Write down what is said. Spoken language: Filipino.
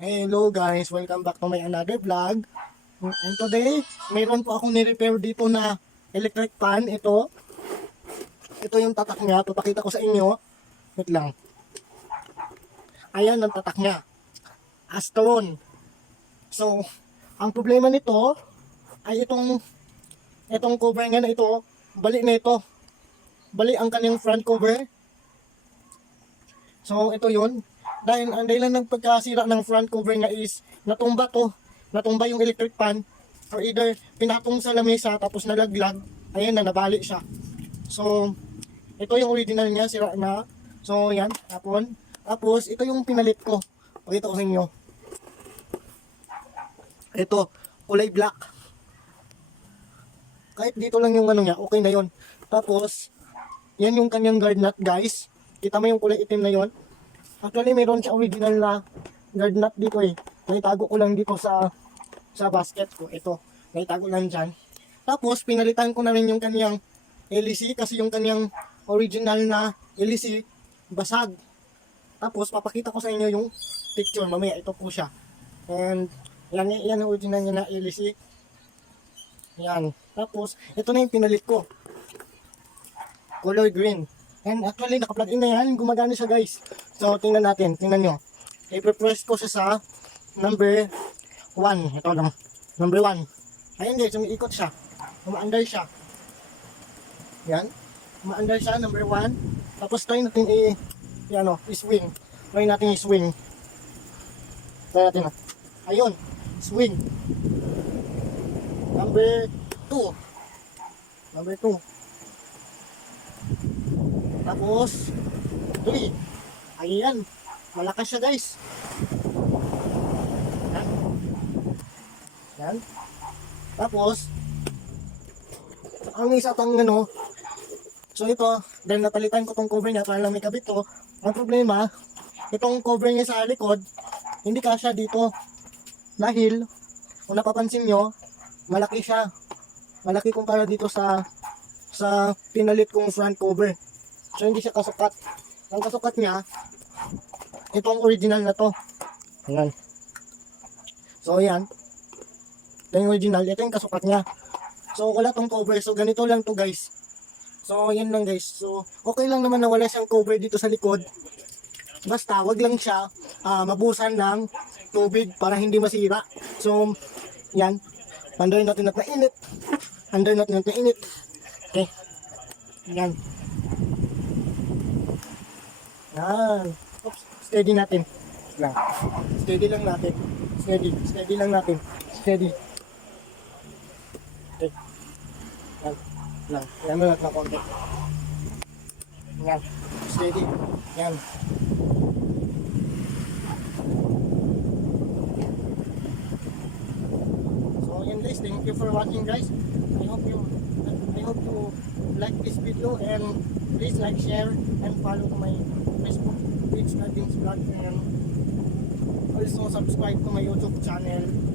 Hello guys, welcome back to my another vlog. And today, mayroon po akong ni-repair dito na electric fan. Ito. Ito yung tatak niya. Papakita ko sa inyo. Wait lang. Ayan ang tatak niya. Astron. So, ang problema nito ay itong itong cover nga na ito, bali na ito. Bali ang kanyang front cover. So, ito yun. Dahil ang dahilan ng pagkasira ng front cover nga is natumba to. Natumba yung electric fan. Or either pinatong sa lamesa tapos nalaglag. Ayan na, nabali siya. So, ito yung original niya, sira na. So, yan, tapon. Tapos, ito yung pinalit ko. Pakita ko sa inyo. Ito, kulay black. Kahit dito lang yung ano niya, okay na yon. Tapos, yan yung kanyang guard nut, guys. Kita mo yung kulay itim na yon. Actually, mayroon siya original na guard nut dito eh. Naitago ko lang dito sa sa basket ko. Ito, naitago lang dyan. Tapos, pinalitan ko na rin yung kanyang LEC kasi yung kanyang original na LEC basag. Tapos, papakita ko sa inyo yung picture. Mamaya, ito po siya. And, yan, yan ang original niya na LEC. Yan. Tapos, ito na yung pinalit ko. Color green. And actually, naka-plug in na yan. Gumagana siya, guys. So, tingnan natin. Tingnan nyo. I-press ko siya sa number 1. Ito lang. Number 1. Ayun guys, umiikot siya. Umaandar siya. Yan. Umaandar siya, number 1. Tapos try natin i, i ano, i-swing. Try natin i-swing. Try natin. ah. Ayun. Swing. Number 2. Number 2. Tapos, 3. Ayan. Malakas siya guys. Yan. Yan. Tapos, ang isa pang ano, so ito, dahil napalitan ko tong cover niya para lang may kabit to, ang problema, itong cover niya sa likod, hindi kasya dito. Dahil, kung napapansin nyo, malaki siya. Malaki kumpara dito sa sa pinalit kong front cover. So hindi siya kasukat. Ang kasukat niya, itong original na to. Ayan. So ayan. Ito yung original. Ito yung kasukat niya. So wala tong cover. So ganito lang to guys. So yan lang guys. So okay lang naman na wala siyang cover dito sa likod. Basta wag lang siya ah, mabusan ng tubig para hindi masira. So yan. Pandarin natin at mainit. Pandarin natin at mainit. Okay. Yan. Yan. Oops. Steady natin. Lang. Steady lang natin. Steady. Steady lang natin. Steady. Okay. Yan. Lang. Yan mo natin konti. Yan. Steady. Yan. So yan guys, thank you for watching guys. I hope you I hope you. Like this video and please like, share and follow my Facebook page Nardings Vlog and also subscribe to my YouTube channel